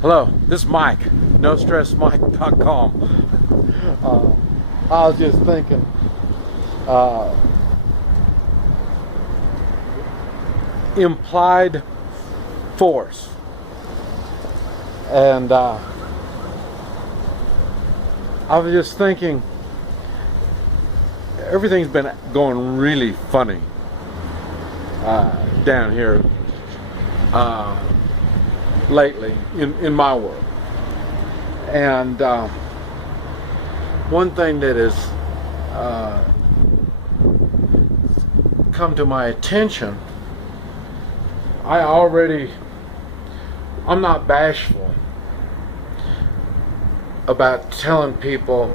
Hello, this is Mike, NoStressMike.com. I was just thinking, implied force. And I was just thinking, everything's been going really funny down here lately in my world. And one thing that has come to my attention, I'm not bashful about telling people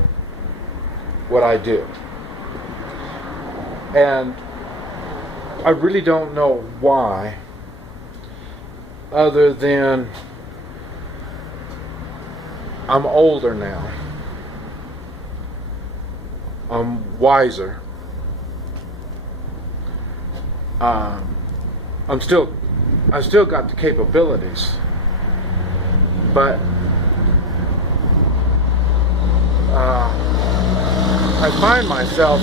what I do. And I really don't know why, other than I'm older now. I'm wiser. I still got the capabilities, but I find myself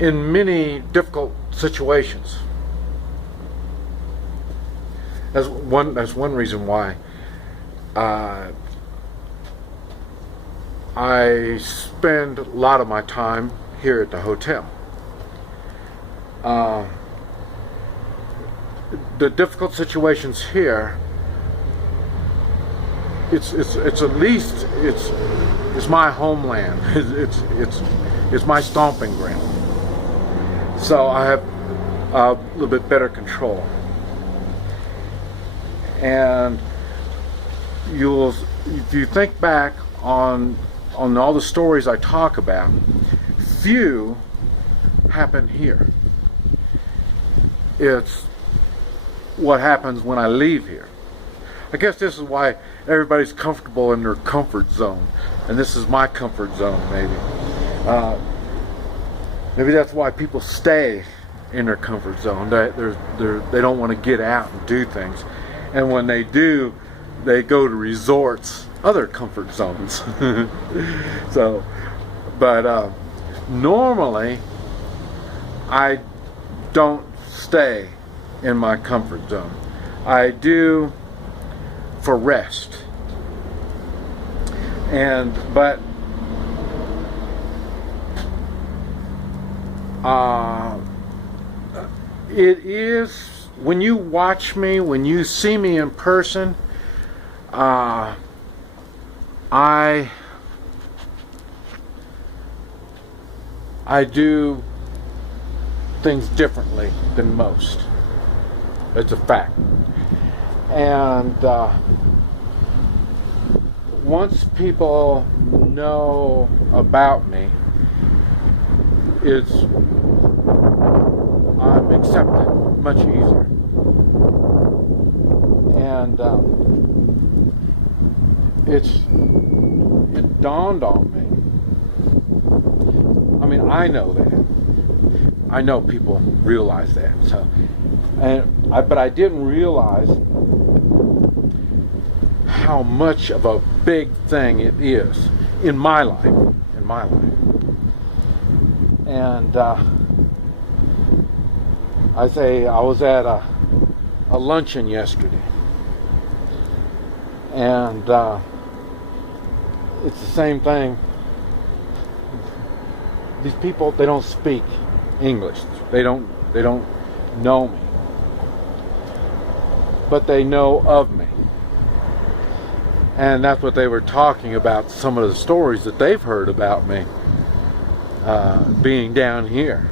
in many difficult situations. That's one reason why I spend a lot of my time here at the hotel. The difficult situations here, it's at least it's my homeland. It's my stomping ground. So I have a little bit better control. And if you think back on all the stories I talk about, few happen here. It's what happens when I leave here. I guess this is why everybody's comfortable in their comfort zone, and this is my comfort zone. Maybe that's why people stay in their comfort zone. They don't want to get out and do things, and when they do, they go to resorts, other comfort zones. But normally I don't stay in my comfort zone. I do for rest. But it is, when you watch me, when you see me in person, I do things differently than most. It's a fact. And once people know about me, I'm accepted much easier. And it dawned on me. I mean, I know that. I know people realize that. But I didn't realize how much of a big thing it is in my life. And I was at a luncheon yesterday, and it's the same thing. These people, they don't speak English. They don't know me, but they know of me. And that's what they were talking about, some of the stories that they've heard about me being down here.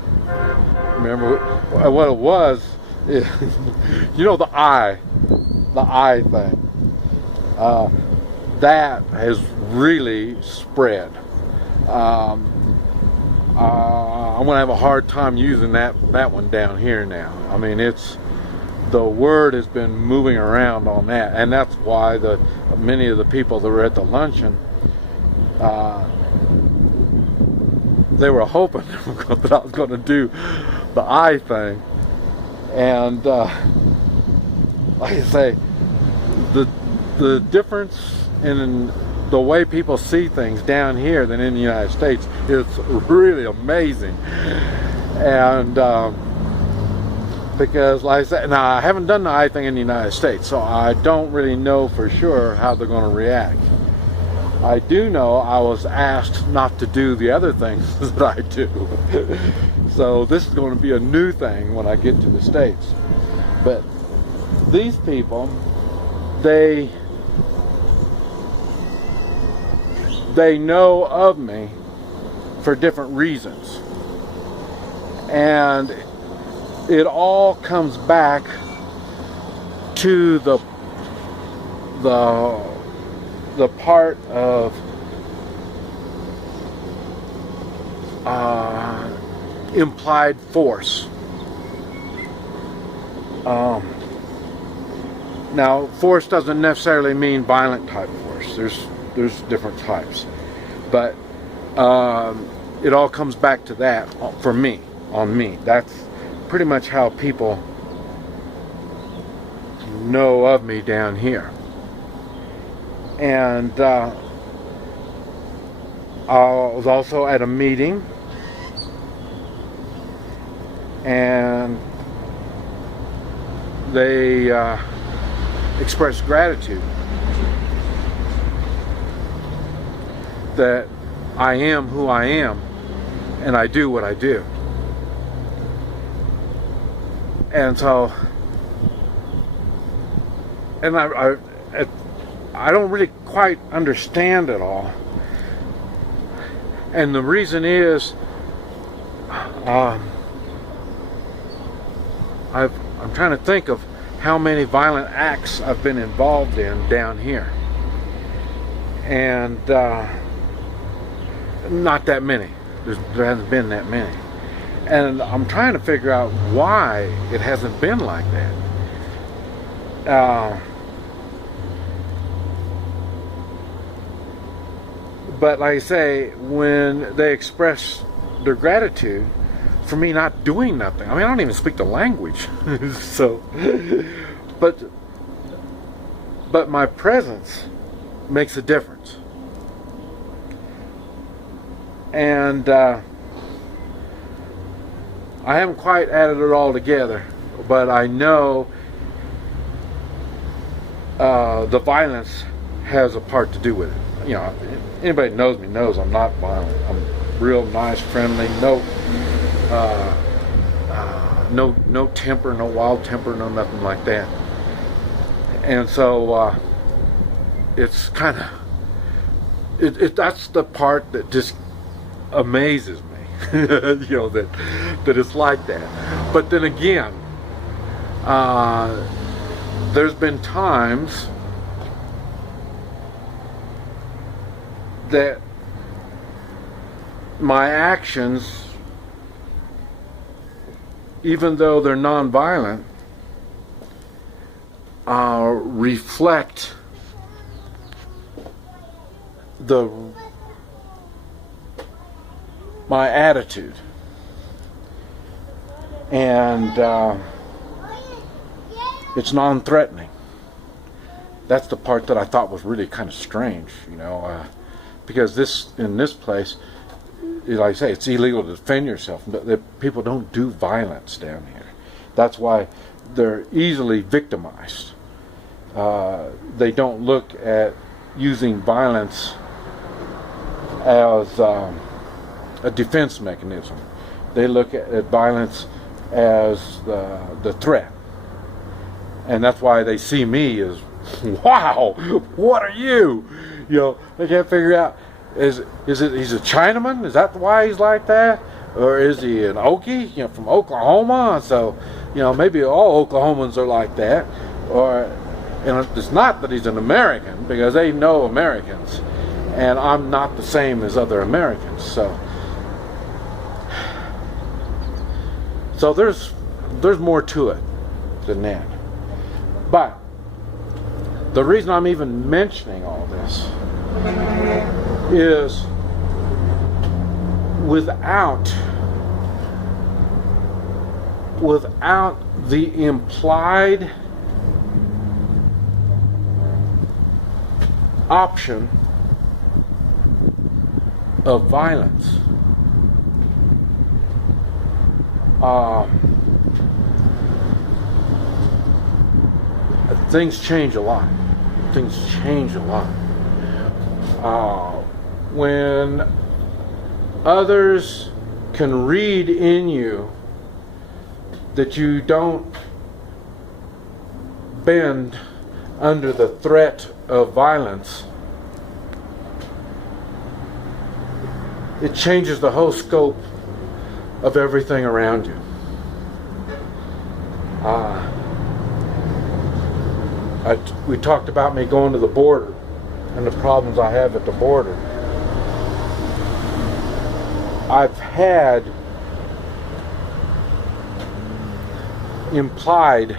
Remember what it was? You know, the eye thing. That has really spread. I'm gonna have a hard time using that one down here now. I mean, the word has been moving around on that, and that's why many of the people that were at the luncheon, they were hoping that I was going to do the eye thing, and like I say, the difference in the way people see things down here than in the United States is really amazing. And because, like I said, now I haven't done the eye thing in the United States, so I don't really know for sure how they're going to react. I do know I was asked not to do the other things that I do. So this is going to be a new thing when I get to the States. But these people, they know of me for different reasons. And it all comes back to the part of implied force. Now, force doesn't necessarily mean violent type force. There's different types, but it all comes back to that for me, on me. That's pretty much how people know of me down here. And I was also at a meeting, and they expressed gratitude that I am who I am and I do what I do. And so, and I don't really quite understand it all. And the reason is, I'm trying to think of how many violent acts I've been involved in down here. And not that many. There hasn't been that many. And I'm trying to figure out why it hasn't been like that. But like I say, when they express their gratitude for me not doing nothing, I mean, I don't even speak the language. So, but my presence makes a difference. And I haven't quite added it all together, but I know the violence has a part to do with it. You know, anybody that knows me knows I'm not violent. I'm real nice, friendly, no temper, no wild temper, no nothing like that. And so it's kind of that's the part that just amazes me. You know, that it's like that. But then again, there's been times that my actions, even though they're nonviolent, reflect my attitude. And it's non-threatening. That's the part that I thought was really kind of strange, you know, because in this place, like I say, it's illegal to defend yourself. But people don't do violence down here. That's why they're easily victimized. They don't look at using violence as a defense mechanism. They look at violence as the threat. And that's why they see me as, wow, what are you? You know, they can't figure out, is it he's a Chinaman? Is that why he's like that? Or is he an Okie, you know, from Oklahoma? So, you know, maybe all Oklahomans are like that. Or, you know, it's not that he's an American, because they know Americans, and I'm not the same as other Americans. So there's more to it than that. But the reason I'm even mentioning all this is without the implied option of violence. Things change a lot. Things change a lot. When others can read in you that you don't bend under the threat of violence, it changes the whole scope of everything around you. We talked about me going to the border and the problems I have at the border. I've had implied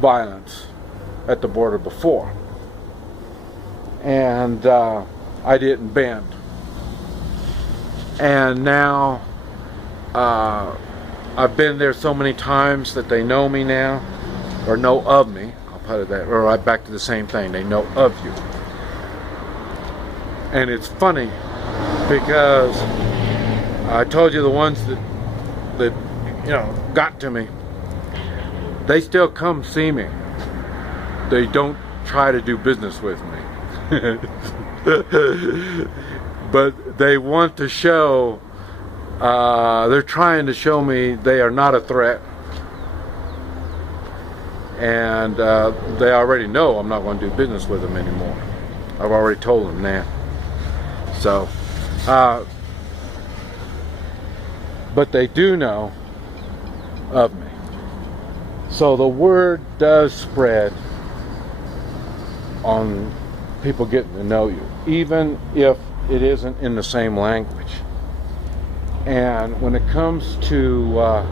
violence at the border before, and I didn't bend. And now I've been there so many times that they know me now, or know of me. I'll put it that, or right back to the same thing. They know of you, and it's funny because I told you the ones that got to me. They still come see me. They don't try to do business with me, but they want to show. They're trying to show me they are not a threat, and they already know I'm not going to do business with them anymore. I've already told them that. So, but they do know of me. So the word does spread on people getting to know you, even if it isn't in the same language. And when it comes to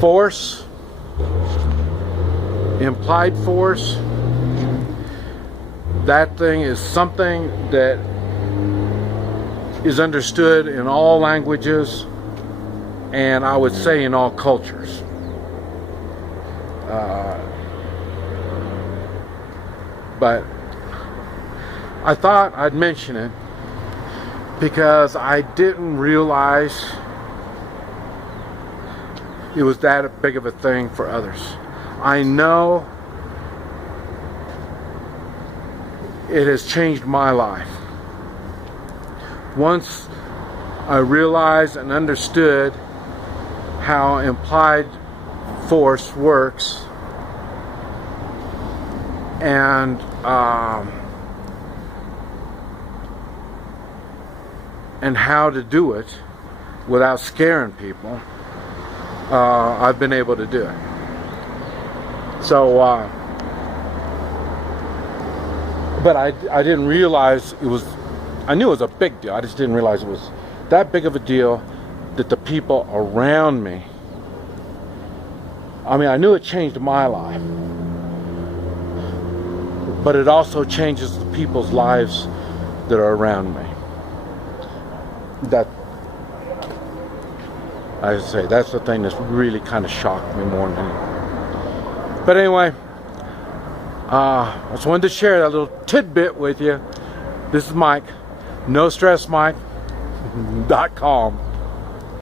force, implied force, that thing is something that is understood in all languages, and I would say in all cultures. But I thought I'd mention it because I didn't realize it was that big of a thing for others. I know it has changed my life. Once I realized and understood how implied force works, and how to do it without scaring people, I've been able to do it. So, but I didn't realize it was, I knew it was a big deal, I just didn't realize it was that big of a deal that the people around me, I mean, I knew it changed my life, but it also changes the people's lives that are around me. That, I say, that's the thing that's really kind of shocked me more than anything. But anyway, I just wanted to share that little tidbit with you. This is Mike, NoStressMike.com.